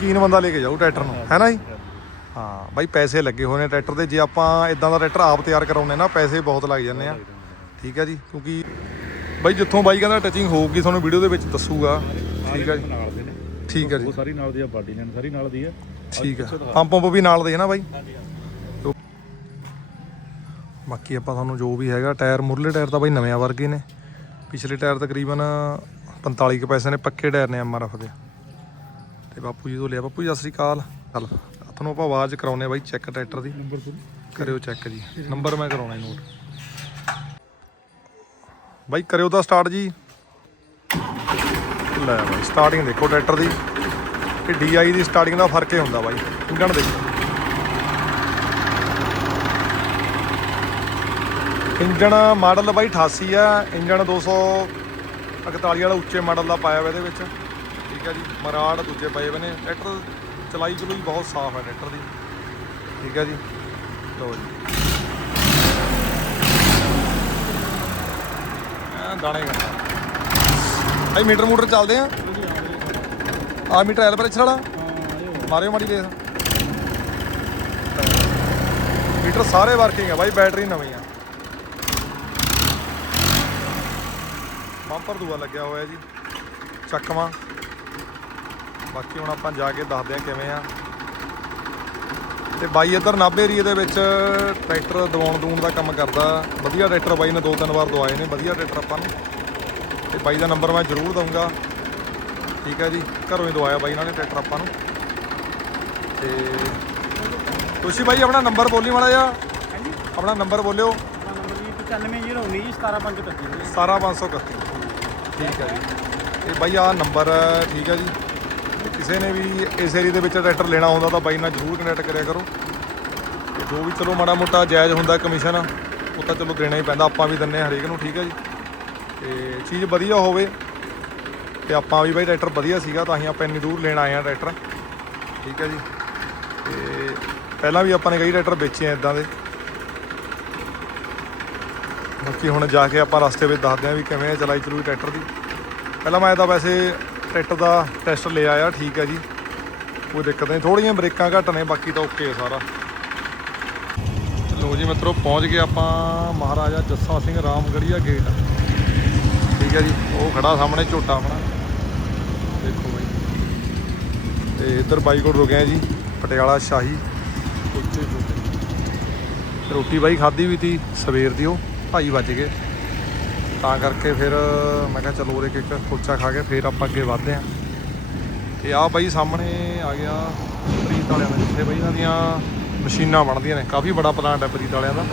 ਕੀਨ ਬੰਦਾ ਲੈ ਕੇ ਜਾਊ ਟਰੈਕਟਰ ਨੂੰ ਹੈ ਨਾ ਜੀ? ਹਾਂ ਬਾਈ ਪੈਸੇ ਲੱਗੇ ਹੋਏ ਨੇ ਟਰੈਕਟਰ ਦੇ ਜੇ ਆਪਾਂ ਇਦਾਂ ਦਾ ਟਰੈਕਟਰ ਆਪ ਤਿਆਰ ਕਰਾਉਨੇ ਨਾ ਪੈਸੇ ਬਹੁਤ ਲੱਗ ਜਾਂਦੇ ਆ। ਠੀਕ ਹੈ ਜੀ ਕਿਉਂਕਿ ਬਾਈ ਜਿੱਥੋਂ ਬਾਈ ਕਹਿੰਦਾ ਟੱਚਿੰਗ ਹੋਊਗੀ ਤੁਹਾਨੂੰ ਵੀਡੀਓ ਦੇ ਵਿੱਚ ਦੱਸੂਗਾ। ਠੀਕ ਹੈ ਜੀ। ਠੀਕ ਹੈ ਜੀ। ਉਹ ਸਾਰੀ ਨਾਲ ਦੀ ਆ ਬਾਡੀ ਲਾਈਨ ਸਾਰੀ ਨਾਲ ਦੀ ਆ। ਠੀਕ ਹੈ ਪੰਪ ਪੰਪ ਵੀ ਨਾਲ ਦੇ ਹੈ ਨਾ ਬਾਈ? ਬਾਕੀ ਆਪਾਂ ਤੁਹਾਨੂੰ ਜੋ ਵੀ ਹੈਗਾ ਟਾਇਰ ਮੁਰਲੇ ਟਾਇਰ ਤਾਂ ਬਾਈ ਨਵੇਂ ਵਰਗੇ ਨੇ। ਪਿਛਲੇ ਟਾਇਰ ਤਕਰੀਬਨ 45 ਕੁ ਪੈਸੇ ਨੇ ਪੱਕੇ ਟਾਇਰ ਨੇ ਐਮਆਰਐਫ ਦੇ। ਤੇ ਬਾਪੂ ਜੀ ਤੋਂ ਲਿਆ। ਬਾਪੂ ਜੀ ਸਤਿ ਸ੍ਰੀ ਅਕਾਲ। ਚੱਲ ਤੁਹਾਨੂੰ ਆਪਾਂ ਆਵਾਜ਼ ਕਰਾਉਨੇ ਬਾਈ ਚੈੱਕ ਟਰੈਕਟਰ ਦੀ। ਨੰਬਰ ਕਰਿਓ ਚੈੱਕ ਜੀ। ਨੰਬਰ ਮੈਂ ਕਰਾਉਣਾ ਨੋਟ। ਬਾਈ ਕਰਿਓ ਤਾਂ ਸਟਾਰਟ ਜੀ। ਲੈ ਬਾਈ ਸਟਾਰਟਿੰਗ ਦੇਖੋ ਟਰੈਕਟਰ ਦੀ। ਤੇ DI ਦੀ ਸਟਾਰਟਿੰਗ ਦਾ ਫ਼ਰਕ ਹੀ ਹੁੰਦਾ ਬਾਈ। ਇੰਜਣ ਦੇਖੋ ਇੰਜਣ ਮਾਡਲ ਬਾਈ 88 ਆ। ਇੰਜਣ 241 ਵਾਲਾ ਉੱਚੇ ਮਾਡਲ ਦਾ ਪਾਇਆ ਹੋਇਆ ਇਹਦੇ ਵਿੱਚ। ਠੀਕ ਹੈ ਜੀ, ਮਰਾੜ ਦੂਜੇ ਪਏ ਹੋਏ ਨੇ ਟਰੈਕਟਰ ਚਲਾਈ ਚਲੂਈ ਬਹੁਤ ਸਾਫ਼ ਹੈ ਟਰੈਕਟਰ ਦੀ। ਠੀਕ ਹੈ ਜੀ। ਲਓ ਜੀ। ਐਂ ਦਾਣੇ ਕਰਨਾ। ਭਾਈ ਮੀਟਰ ਮੂਟਰ ਚੱਲਦੇ ਆ? ਆ ਮੀਟਰ ਐਲ ਪ੍ਰੈਸ਼ਰ ਵਾਲਾ? ਮਾਰਿਓ ਮਾੜੀ ਦੇਖ ਮੀਟਰ ਸਾਰੇ ਵਰਕਿੰਗ ਆ ਬਾਈ, ਬੈਟਰੀ ਨਵੀਂ ਆ। ਬੰਪਰ ਦੂਆ ਲੱਗਿਆ ਹੋਇਆ ਜੀ। ਚੱਕਵਾਂ ਬਾਕੀ ਹੁਣ ਆਪਾਂ ਜਾ ਕੇ ਦੱਸਦੇ ਆ ਕਿਵੇਂ ਆ। ਤੇ ਬਾਈ ਇੱਧਰ ਨਾਭੇ ਏਰੀਏ ਦੇ ਵਿੱਚ ਟਰੈਕਟਰ ਦਵਾਉਣ ਦੂਣ ਦਾ ਕੰਮ ਕਰਦਾ। ਵਧੀਆ ਟਰੈਕਟਰ ਬਾਈ ਨੇ ਦੋ ਤਿੰਨ ਵਾਰ ਦਵਾਏ ਨੇ ਵਧੀਆ ਟਰੈਕਟਰ ਆਪਾਂ ਨੂੰ। ਤੇ ਬਾਈ ਦਾ ਨੰਬਰ ਮੈਂ ਜ਼ਰੂਰ ਦਊਂਗਾ। ਠੀਕ ਹੈ ਜੀ ਘਰੋਂ ਹੀ ਦਵਾਇਆ ਬਾਈ ਇਹਨਾਂ ਨੇ ਟਰੈਕਟਰ ਆਪਾਂ ਨੂੰ। ਤੇ ਤੁਸੀਂ ਬਾਈ ਆਪਣਾ ਨੰਬਰ ਬੋਲੀ ਮਾੜਾ ਜਿਹਾ। ਹਾਂਜੀ। ਆਪਣਾ ਨੰਬਰ ਬੋਲਿਓ। ਨੰਬਰ ਜੀ 95019 ਜੀ 17531 17531 ਠੀਕ ਹੈ ਜੀ। ਤੇ ਬਾਈ ਆ ਨੰਬਰ ਠੀਕ ਹੈ ਜੀ। ਕਿਸੇ ਨੇ ਵੀ ਇਸ ਏਰੀਏ ਦੇ ਵਿੱਚ ਟਰੈਕਟਰ ਲੈਣਾ ਹੁੰਦਾ ਤਾਂ ਬਾਈ ਨਾਲ ਜ਼ਰੂਰ ਕਨੈਕਟ ਕਰਿਆ ਕਰੋ। ਤੇ ਜੋ ਵੀ ਚਲੋ ਮਾੜਾ ਮੋਟਾ ਜਾਇਜ਼ ਹੁੰਦਾ ਕਮਿਸ਼ਨ ਉਹ ਤਾਂ ਚਲੋ ਦੇਣਾ ਹੀ ਪੈਂਦਾ, ਆਪਾਂ ਵੀ ਦਿੰਨੇ ਹਾਂ ਹਰੇਕ ਨੂੰ, ਠੀਕ ਹੈ ਜੀ। ਤੇ ਚੀਜ਼ ਵਧੀਆ ਹੋਵੇ ਤੇ ਆਪਾਂ ਵੀ ਬਾਈ ਟਰੈਕਟਰ ਵਧੀਆ ਸੀਗਾ ਤਾਂ ਅਸੀਂ ਆਪਾਂ ਇੰਨੀ ਦੂਰ ਲੈਣ ਆਏ ਆ ਟਰੈਕਟਰ ਠੀਕ ਹੈ ਜੀ। ਤੇ ਪਹਿਲਾਂ ਵੀ ਆਪਾਂ ਨੇ ਕਈ ਟਰੈਕਟਰ ਵੇਚੇ ਆ ਇਦਾਂ ਦੇ। ਬਾਕੀ ਹੁਣ ਜਾ ਕੇ ਆਪਾਂ ਰਸਤੇ ਵਿੱਚ ਦੱਸਦੇ ਆਂ ਵੀ ਕਿਵੇਂ ਚਲਾਈ ਚਲੂਈ ਟਰੈਕਟਰ ਦੀ। ਪਹਿਲਾਂ ਮੈਂ ਤਾਂ ਵੈਸੇ ਟਿੱਟ ਦਾ ਟੈਸਟ ਲੈ ਆਇਆ, ਠੀਕ ਹੈ ਜੀ। ਕੋਈ ਦਿੱਕਤ ਨਹੀਂ ਥੋੜੀਆਂ ਬ੍ਰੇਕਾਂ ਘੱਟ ਨੇ, ਬਾਕੀ ਤਾਂ ਓਕੇ ਸਾਰਾ। ਲੋ ਜੀ ਮਿੱਤਰੋ, ਪਹੁੰਚ ਗਏ ਆਪਾਂ ਮਹਾਰਾਜਾ ਜੱਸਾ ਸਿੰਘ ਰਾਮਗੜੀਆ ਗੇਟ ਠੀਕ ਹੈ ਜੀ, ਉਹ ਖੜਾ ਸਾਹਮਣੇ ਝੋਟਾ ਆਪਣਾ। ਦੇਖੋ ਬਾਈ। ਤੇ ਇੱਧਰ ਬਾਈ ਕੋਲ ਰੁਕੇ ਆ ਜੀ, ਪਟਿਆਲਾ ਸ਼ਾਹੀ। ਕੁਲਚੇ ਰੋਟੀ ਬਾਈ ਖਾਧੀ ਵੀ ਤੀ, ਸਵੇਰ ਦੀ ਉਹ 2:30 ਵੱਜ ਗਏ। ਤਾਂ ਕਰਕੇ ਫਿਰ ਮੈਂ ਕਿਹਾ ਚਲੋ ਉਰੇ ਇੱਕ ਕੁਲਚਾ ਖਾ ਕੇ ਫਿਰ ਆਪਾਂ ਅੱਗੇ ਵਧਦੇ ਆਂ ਤੇ ਆਹ ਬਾਈ ਸਾਹਮਣੇ ਆ ਗਿਆ ਪ੍ਰੀਤ ਵਾਲਿਆਂ ਦਾ, ਜਿੱਥੇ ਬਾਈ ਇਹਨਾਂ ਦੀਆਂ ਮਸ਼ੀਨਾਂ ਬਣਦੀਆਂ ਨੇ। ਕਾਫੀ ਬੜਾ ਪਲਾਂਟ ਹੈ ਪ੍ਰੀਤ ਵਾਲਿਆਂ ਦਾ।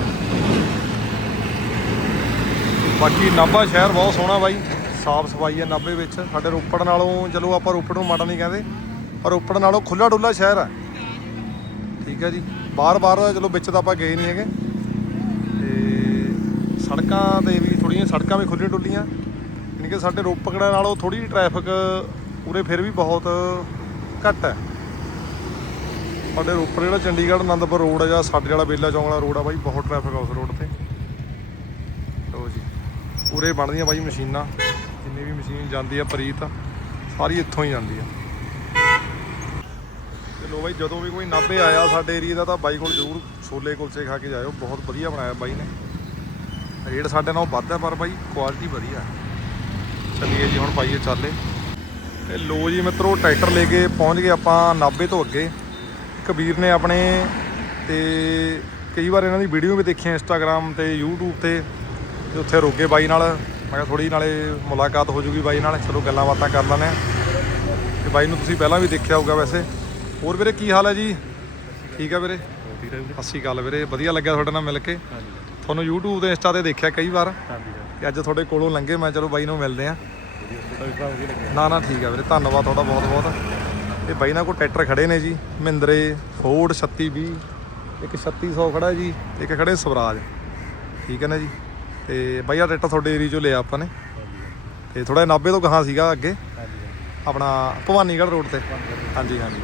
ਬਾਕੀ ਨਾਭਾ ਸ਼ਹਿਰ ਬਹੁਤ ਸੋਹਣਾ ਬਾਈ। ਸਾਫ਼ ਸਫ਼ਾਈ ਹੈ ਨਾਭੇ ਵਿੱਚ। ਸਾਡੇ ਰੋਪੜ ਨਾਲੋਂ, ਚਲੋ ਆਪਾਂ ਰੋਪੜ ਨੂੰ ਮਾੜਾ ਨਹੀਂ ਕਹਿੰਦੇ, ਪਰ ਰੋਪੜ ਨਾਲੋਂ ਖੁੱਲਾ ਡੁੱਲਾ ਸ਼ਹਿਰ ਹੈ। ਠੀਕ ਹੈ ਜੀ। ਬਾਹਰ ਬਾਹਰ ਚਲੋ ਵਿੱਚ ਤਾਂ ਆਪਾਂ ਗਏ ਨਹੀਂ ਹੈਗੇ। ਤੇ ਸੜਕਾਂ ਤੇ ਵੀ ਸੜਕਾਂ ਵੀ ਖੁੱਲੀਆਂ ਡੁੱਲੀਆਂ ਯਾਨੀ ਕਿ ਸਾਡੇ ਰੋਪਕੜਾ ਨਾਲੋਂ ਥੋੜੀ ਟ੍ਰੈਫਿਕ ਉਰੇ ਫਿਰ ਵੀ ਬਹੁਤ ਘੱਟ ਹੈ। ਸਾਡੇ ਰੋਪੜ ਜਿਹੜਾ ਚੰਡੀਗੜ੍ਹ ਆਨੰਦਪੁਰ ਰੋਡ ਆ ਜਾਂ ਸਾਡੇ ਵਾਲਾ ਬੇਲਾ ਚੌਂਕ ਵਾਲਾ ਰੋਡ ਆ ਬਾਈ, ਬਹੁਤ ਟ੍ਰੈਫਿਕ ਆ ਉਸ ਰੋਡ ਤੇ। ਲਓ ਜੀ, ਉਰੇ ਬਣਦੀਆਂ ਬਾਈ ਮਸ਼ੀਨਾਂ, ਜਿੰਨੀ ਵੀ ਮਸ਼ੀਨ ਜਾਂਦੀ ਆ, ਪ੍ਰੀਤ, ਸਾਰੀ ਇੱਥੋਂ ਹੀ ਜਾਂਦੀ ਆ। ਤੇ ਲੋ ਬਾਈ, ਜਦੋਂ ਵੀ ਕੋਈ ਨਾਭੇ ਆਇਆ ਸਾਡੇ ਏਰੀਆ ਦਾ ਤਾਂ ਬਾਈ ਕੋਲ ਜ਼ਰੂਰ ਛੋਲੇ ਕੁਲਚੇ ਖਾ ਕੇ ਜਾਇਓ, ਬਹੁਤ ਵਧੀਆ ਬਣਾਇਆ ਬਾਈ ਨੇ। ਰੇਟ ਸਾਡੇ ਨਾਲੋਂ ਵੱਧ ਹੈ ਪਰ ਬਾਈ ਕੁਆਲਿਟੀ ਵਧੀਆ। ਚੱਲੀਏ ਜੀ ਹੁਣ ਪਾਈਏ ਚਾਲੇ। ਤੇ ਲੋ ਜੀ ਮਿੱਤਰੋ ਟਰੈਕਟਰ ਲੈ ਕੇ ਪਹੁੰਚ ਗਏ ਆਪਾਂ ਨਾਭੇ ਤੋਂ ਅੱਗੇ। ਕਬੀਰ ਨੇ ਆਪਣੇ ਤੇ ਕਈ ਵਾਰ ਇਹਨਾਂ ਦੀ ਵੀਡੀਓ ਵੀ ਦੇਖੀ ਇੰਸਟਾਗ੍ਰam ਤੇ YouTube ਤੇ ਤੇ ਉੱਥੇ ਰੋਗੇ ਬਾਈ ਨਾਲ। ਮੈਂ ਕਿਹਾ ਥੋੜੀ ਨਾਲੇ ਮੁਲਾਕਾਤ ਹੋ ਜੂਗੀ ਬਾਈ ਨਾਲ ਚਲੋ ਗੱਲਾਂ ਬਾਤਾਂ ਕਰ ਲੈਂਦੇ ਆ ਤੇ ਬਾਈ ਨੂੰ ਤੁਸੀਂ ਪਹਿਲਾਂ ਵੀ ਦੇਖਿਆ ਹੋਊਗਾ ਵੈਸੇ। ਹੋਰ ਵੀਰੇ ਕੀ ਹਾਲ ਹੈ ਜੀ? ਠੀਕ ਹੈ ਵੀਰੇ? ਸਤਿ ਸ਼੍ਰੀ ਅਕਾਲ ਵੀਰੇ ਵਧੀਆ ਲੱਗਿਆ ਤੁਹਾਡੇ ਨਾਲ ਮਿਲ ਕੇ। ਤੁਹਾਨੂੰ YouTube ਤੇ ਇੰਸਟਾ ਤੇ ਦੇਖਿਆ ਕਈ ਵਾਰ? ਹਾਂਜੀ ਤੇ ਅੱਜ ਤੁਹਾਡੇ ਕੋਲੋਂ ਲੰਘੇ ਮੈਂ ਚਲੋ ਬਾਈ ਨੂੰ ਮਿਲਦੇ ਆ ਨਾ ਨਾ ਠੀਕ ਆ ਵੀਰੇ ਧੰਨਵਾਦ ਤੁਹਾਡਾ ਬਹੁਤ ਬਹੁਤ। ਤੇ ਬਾਈ ਨਾਲ ਕੋਲ ਟਰੈਕਟਰ ਖੜੇ ਨੇ ਜੀ? ਮਹਿੰਦਰੇ ਫੋਰਡ 3620 ਇੱਕ 3600 ਖੜਾ ਜੀ ਇੱਕ ਖੜੇ ਸਵਰਾਜ। ਠੀਕ ਹੈ ਨਾ ਜੀ? ਤੇ ਬਾਈ ਆ ਟਰੈਕਟਰ ਤੁਹਾਡੇ ਏਰੀਆ ਚੋਂ ਲਿਆ ਆਪਾਂ ਨੇ। ਤੇ ਥੋੜਾ ਨਾਭੇ ਤੋਂ ਗਾਹਾਂ ਸੀਗਾ ਅੱਗੇ? ਆਪਣਾ ਭਵਾਨੀਗੜ੍ਹ ਰੋਡ ਤੇ। ਹਾਂਜੀ ਹਾਂਜੀ।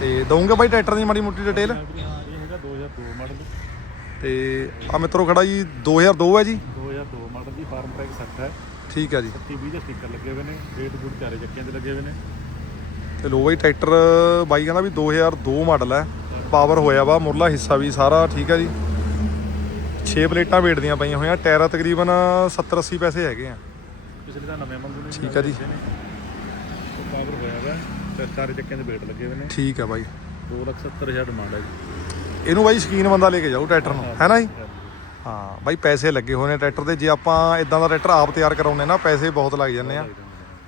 ਤੇ ਦਊਂਗੇ ਬਾਈ ਟਰੈਕਟਰ ਦੀ ਮਾੜੀ ਮੋਟੀ ਡਿਟੇਲ? ਇਹ ਹੈਗਾ 2002 ਮਾਡਲ। ਤੇ ਆ ਮਿੱਤਰੋ ਖੜਾ ਜੀ 2002 ਹੈ ਜੀ? 2002 ਮਾਡਲ ਦੀ ਫਾਰਮ ਟਰੈਕ 60 ਹੈ। ਠੀਕ ਹੈ ਜੀ। 30 20 ਦੇ ਸਟicker ਲੱਗੇ ਹੋਏ ਨੇ ਰੇਟ ਗੁੱਡ ਚਾਰੇ ਚੱਕਿਆਂ ਤੇ ਲੱਗੇ ਹੋਏ ਨੇ। ਤੇ ਲੋ ਬਾਈ ਟਰੈਕਟਰ ਬਾਈ ਕਹਿੰਦਾ ਵੀ 2002 ਮਾਡਲ ਹੈ। ਪਾਵਰ ਹੋਇਆ ਵਾ ਮੁਰਲਾ ਹਿੱਸਾ ਵੀ ਸਾਰਾ ਠੀਕ ਹੈ ਜੀ। 6 ਪਲੇਟਾਂ ਵੇਟ ਦੀਆਂ ਪਈਆਂ ਹੋਈਆਂ ਟਾਇਰ ਤਕਰੀਬਨ 70 80 ਪੈਸੇ ਹੈਗੇ ਆ। ਪਿਛਲੇ ਤਾਂ ਨਵੇਂ ਮੰਗੂ ਨੇ ਠੀਕ ਆ ਜੀ। ਪਾਵਰ ਹੋਇਆ ਵਾ ਚਾਰ ਚੱਕਿਆਂ ਦੇ ਵੇਟ ਲੱਗੇ ਹੋਏ ਨੇ। ਠੀਕ ਹੈ ਬਾਈ। 270000 ਡਿਮਾਂਡ ਹੈ ਜੀ। ਇਹਨੂੰ ਬਾਈ ਸ਼ਕੀਨ ਬੰਦਾ ਲੈ ਕੇ ਜਾਊ ਟਰੈਕਟਰ ਨੂੰ ਹੈ ਨਾ ਜੀ? ਹਾਂ ਬਾਈ ਪੈਸੇ ਲੱਗੇ ਹੋਏ ਨੇ ਟਰੈਕਟਰ ਦੇ ਜੇ ਆਪਾਂ ਇਦਾਂ ਦਾ ਟਰੈਕਟਰ ਆਪ ਤਿਆਰ ਕਰਾਉਨੇ ਨਾ ਪੈਸੇ ਬਹੁਤ ਲੱਗ ਜਾਂਦੇ ਆ।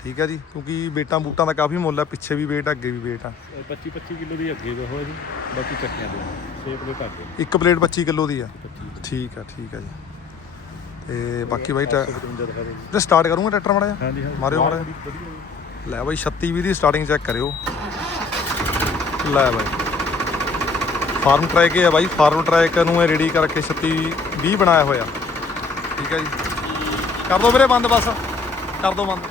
ਠੀਕ ਹੈ ਜੀ ਕਿਉਂਕਿ ਬੇਟਾਂ ਬੂਟਾਂ ਦਾ ਕਾਫੀ ਮੁੱਲ ਹੈ ਪਿੱਛੇ ਵੀ ਵੇਟ ਅੱਗੇ ਵੀ ਵੇਟ ਆ। 25 25 ਕਿਲੋ ਦੀ ਅੱਗੇ ਵੇ ਹੋਏ ਜੀ ਬਾਕੀ ਚੱਕਿਆਂ ਦੇ। 6 ਪਲੇਟ ਅੱਗੇ ਇੱਕ ਪਲੇਟ 25 ਕਿਲੋ ਦੀ ਆ। 25 ਠੀਕ ਆ ਠੀਕ ਆ ਜੀ। ਤੇ ਬਾਕੀ ਬਾਈ ਟਰੈ- 55 ਦਿਖਾ ਦਿਓ ਜੀ। ਤੇ ਸਟਾਰਟ ਕਰੂੰਗਾ ਟਰੈਕਟਰ ਮਾੜਾ ਹਾਂਜੀ ਮਾਰਿਓ ਮਾੜਾ ਲੈ ਬਾਈ 36 20 ਦੀ ਸਟਾਰਟਿੰਗ ਚੈੱਕ ਕਰਿਓ। ਲੈ ਬਾਈ। ਫਾਰਮ ਟਰੈਕ ਇਹ ਆ ਬਾਈ ਫਾਰਮ ਟਰੈਕ ਨੂੰ ਇਹ ਰੈਡੀ ਕਰਕੇ 36 20 ਬਣਾਇਆ ਹੋਇਆ। ਠੀਕ ਹੈ ਜੀ। ਕਰ ਦੋ ਵੀਰੇ ਬੰਦ ਬਸ। ਕਰ ਦੋ ਬੰਦ।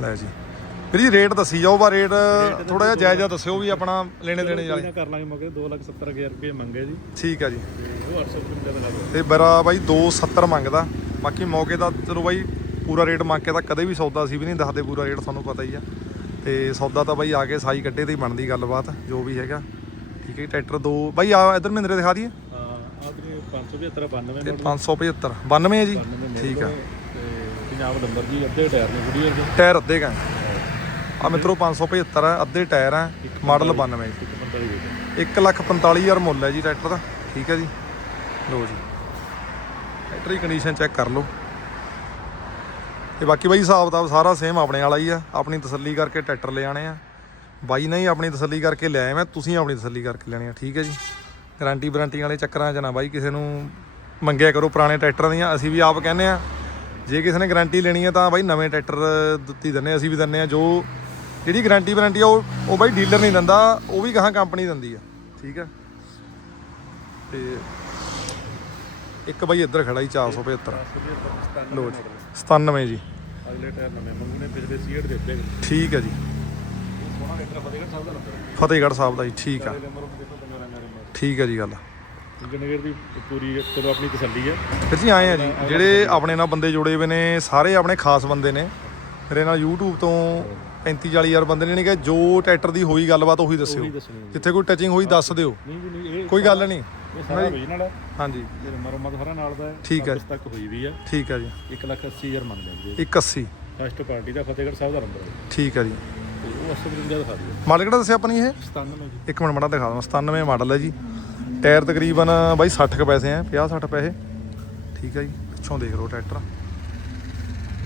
ਲੈ ਜੀ। ਵੀਰ ਜੀ ਰੇਟ ਦੱਸੀ ਜਾਓ ਬਾ ਰੇਟ ਥੋੜਾ ਜਿਹਾ ਜਾਇਜ਼ ਦੱਸਿਓ ਵੀ ਆਪਣਾ ਲੈਣੇ ਦੇਣੇ ਵਾਲੇ। ਕਰ ਲਾਂਗੇ ਮੌਕੇ 270000 ਰੁਪਏ ਮੰਗੇ ਜੀ। ਠੀਕ ਆ ਜੀ। ਤੇ ਉਹ 855 ਦਿਖਾ ਦਿਓ। ਤੇ ਬਰਾ ਬਾਈ 270 ਮੰਗਦਾ। ਬਾਕੀ ਮੌਕੇ ਦਾ ਚਲੋ ਬਾਈ ਪੂਰਾ ਰੇਟ ਮੰਗ ਕੇ ਤਾਂ ਕਦੇ ਵੀ ਸੌਦਾ ਸੀ ਵੀ ਨਹੀਂ ਦੱਸਦੇ ਪੂਰਾ ਰੇਟ ਤੁਹਾਨੂੰ ਪਤਾ ਹੀ ਆ। ਤੇ ਸੌਦਾ ਤਾਂ ਬਾਈ ਆ ਕੇ ਸਾਈ ਕੱਢੇ ਤੇ ਹੀ ਬਣਦੀ ਗੱਲਬਾਤ ਜੋ ਵੀ ਹੈਗਾ। ਠੀਕ ਹੈ ਟਰੈਕਟਰ ਦੋ ਬਾਈ ਆ ਇਧਰ ਮਹਿੰਦਰੇ ਦਿਖਾ ਦਈਏ। ਹਾਂ ਆਦਰੀ 575 92 ਤੇ ਮਾਡਲ 575 92 ਹੈ ਜੀ? 92 ਠੀਕ ਆ। ਤੇ ਪੰਜਾਬ ਨੰਬਰ ਜੀ ਅੱਧੇ ਟਾਇਰ ਨੇ ਗੁਡੀਅਰ ਦੇ ਟਾਇਰ ਅੱਧੇ ਕਾ। ਆ ਮਿੱਤਰੋ 575 ਹੈ ਅੱਧੇ ਟਾਇਰ ਹੈ ਮਾਡਲ 92 ਇੱਕ 45 ਦੇ 1 ਲੱਖ 45000 ਮੁੱਲ ਹੈ ਜੀ ਟਰੈਕਟਰ ਦਾ। ਠੀਕ ਹੈ ਜੀ। ਲੋ ਜੀ। ਟਰੈਕਟਰ ਦੀ ਕੰਡੀਸ਼ਨ ਚੈੱਕ ਕਰ ਲਓ। ਤੇ ਬਾਕੀ ਬਾਈ ਹਿਸਾਬ ਕਿਤਾਬ ਸਾਰਾ ਸੇਮ ਆਪਣੇ ਵਾਲਾ ਹੀ ਆ। ਆਪਣੀ ਤਸੱਲੀ ਕਰਕੇ ਟਰੈਕਟਰ ਲੈ ਆਣੇ ਆ। ਬਾਈ ਨਹੀਂ, ਆਪਣੀ ਤਸੱਲੀ ਕਰਕੇ ਲੈ ਆਏ ਮੈਂ, ਤੁਸੀਂ ਆਪਣੀ ਤਸੱਲੀ ਕਰਕੇ ਲੈਣੀ ਆ, ਠੀਕ ਹੈ ਜੀ। ਗਾਰੰਟੀ ਵਾਰੰਟੀ ਵਾਲੇ ਚੱਕਰਾਂ 'ਚ ਨਾ ਬਾਈ ਕਿਸੇ ਨੂੰ ਮੰਗਿਆ ਕਰੋ ਪੁਰਾਣੇ ਟਰੈਕਟਰਾਂ ਦੀਆਂ, ਅਸੀਂ ਵੀ ਆਪ ਕਹਿੰਦੇ ਆ, ਜੇ ਕਿਸੇ ਨੇ ਗਾਰੰਟੀ ਲੈਣੀ ਹੈ ਤਾਂ ਬਾਈ ਨਵੇਂ ਟਰੈਕਟਰ ਦਿੱਤੀ ਦਿੰਨੇ ਅਸੀਂ ਵੀ ਦਿੰਨੇ ਆ, ਜੋ ਜਿਹੜੀ ਗਾਰੰਟੀ ਵਾਰੰਟੀ ਆ, ਉਹ ਉਹ ਬਾਈ ਡੀਲਰ ਨਹੀਂ ਦਿੰਦਾ, ਉਹ ਵੀ ਕਹਾਂ ਕੰਪਨੀ ਦਿੰਦੀ ਆ, ਠੀਕ ਆ। ਤੇ ਇੱਕ ਬਾਈ ਇੱਧਰ ਖੜਾ ਹੀ 475 ਲੋ ਜੀ। 97 ਜੀ। ਅਗਲੇ ਟਾਇਰ ਨਵੇਂ ਮੰਗੂ ਨੇ ਪਿਛਲੇ ਸੀਟ ਦੇ ਦਿੱਤੇ ਠੀਕ ਹੈ ਜੀ। ਫਤਿਹਗੜ੍ਹ ਸਾਹਿਬ ਦਾ ਜੀ ਠੀਕ ਆ। ਠੀਕ ਹੈ ਜੀ ਗੱਲ। ਜਨਗਰ ਦੀ ਪੂਰੀ ਚਲੋ ਆਪਣੀ ਤਸੱਲੀ ਹੈ। ਫਿਰ ਜੀ ਆਏ ਆ ਜੀ ਜਿਹੜੇ ਆਪਣੇ ਨਾਲ ਬੰਦੇ ਜੁੜੇ ਹੋਏ ਨੇ ਸਾਰੇ ਆਪਣੇ ਖਾਸ ਬੰਦੇ ਨੇ। ਮੇਰੇ ਨਾਲ YouTube ਤੋਂ 35 40 ਹਜ਼ਾਰ ਬੰਦੇ ਨੇ ਨਹੀਂ ਕਿ ਜੋ ਟਰੈਕਟਰ ਦੀ ਹੋਈ ਗੱਲਬਾਤ ਉਹੀ ਦੱਸਿਓ। ਜਿੱਥੇ ਕੋਈ ਟੱਚਿੰਗ ਹੋਈ ਦੱਸ ਦਿਓ। ਕੋਈ ਗੱਲ ਨਹੀਂ। ਇਹ ਸਾਰਾ ਓਰੀਜਨਲ ਹੈ। ਹਾਂਜੀ। ਤੇ ਮਰਮਤ ਸਾਰਾ ਨਾਲ ਦਾ ਹੈ ਠੀਕ ਹੈ। ਸਰਵਿਸ ਤੱਕ ਹੋਈ ਵੀ ਹੈ। ਠੀਕ ਹੈ ਜੀ। 180000 ਮੰਗਦੇ ਜੀ। 180 ਫਸਟ ਪਾਰਟੀ ਦਾ ਫਤਿਹਗੜ੍ਹ ਸਾਹਿਬ ਦਾ ਨੰਬਰ ਹੈ। ਠੀਕ ਹੈ ਜੀ। ਤੇ ਉਹ 855 ਦਿਖਾ ਦਿਓ। ਮਾਡਲ ਕਿਹੜਾ ਦੱਸਿਆ ਆਪਣੀ ਇਹ? 97 ਜੀ। ਇੱਕ ਮਿੰਟ ਮੜਾ ਦਿਖਾ ਦਵਾਂ 97 ਮਾਡਲ ਹੈ ਜੀ। ਟਾਇਰ ਤਕਰੀਬਨ ਬਾਈ 60 ਕੁ ਪੈਸੇ ਆ 50 60 ਪੈਸੇ। ਠੀਕ ਹੈ ਜੀ ਪਿੱਛੋਂ ਦੇਖ ਲਓ ਟਰੈਕਟਰ।